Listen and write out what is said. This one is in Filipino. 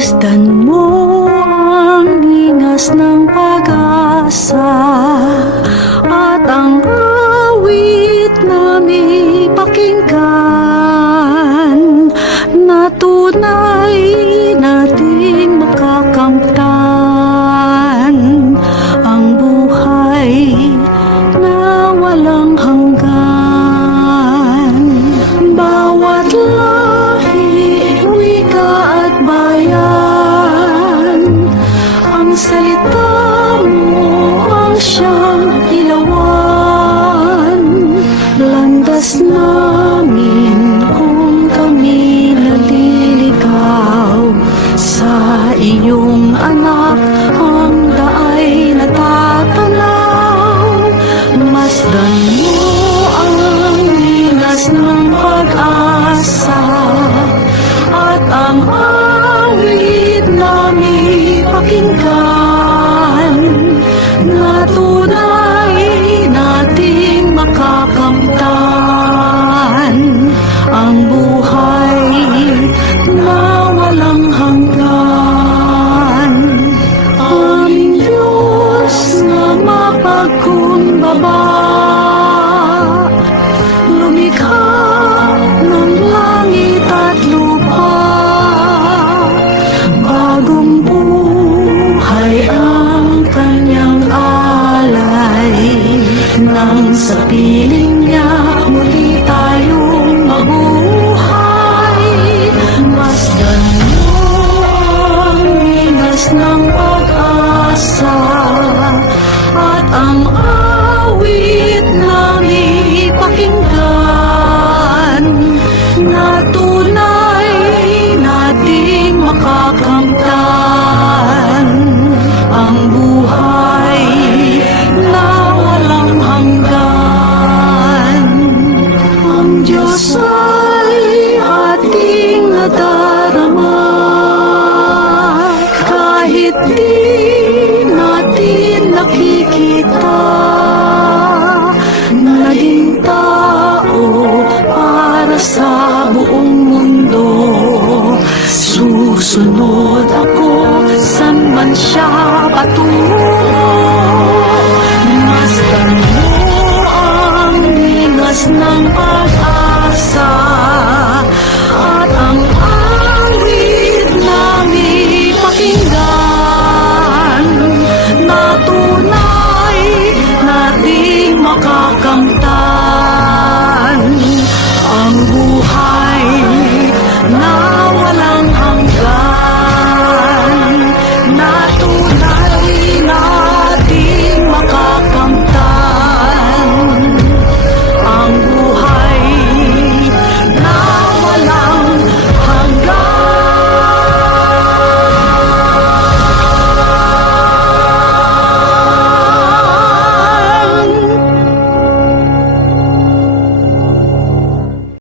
Masdan mo ang bingas ng pag-asa at ang awit na may pakinggan na tunay nating makakamtan ang buhay na walang hanggan. Bawat lahi, wika at bayan, ang salita mo ang siyang ilawan. Landas namin kung kami naliligaw sa iyong anak, ang daay natatanaw. Masdan mo ang linas ng pag-asa at ang awit na may pakinggan na tunay nating makakamtan ang buhay na walang hanggan. Aming Diyos na mapagkumbaba, lumikha ng langit at lupa. Bagong buhay ang kanyang alay, nang sa piling niya muli tayong mabuhay. Masdan mo ang linas ng pag-asa at ang awit na may pakinggan na tunay nating makakamtan ang buhay na walang hanggan. Ang Diyos ay ating nadarama kahit di natin nakikita. Naging tao para sa buong mundo. Susunod ako san man siya patungo.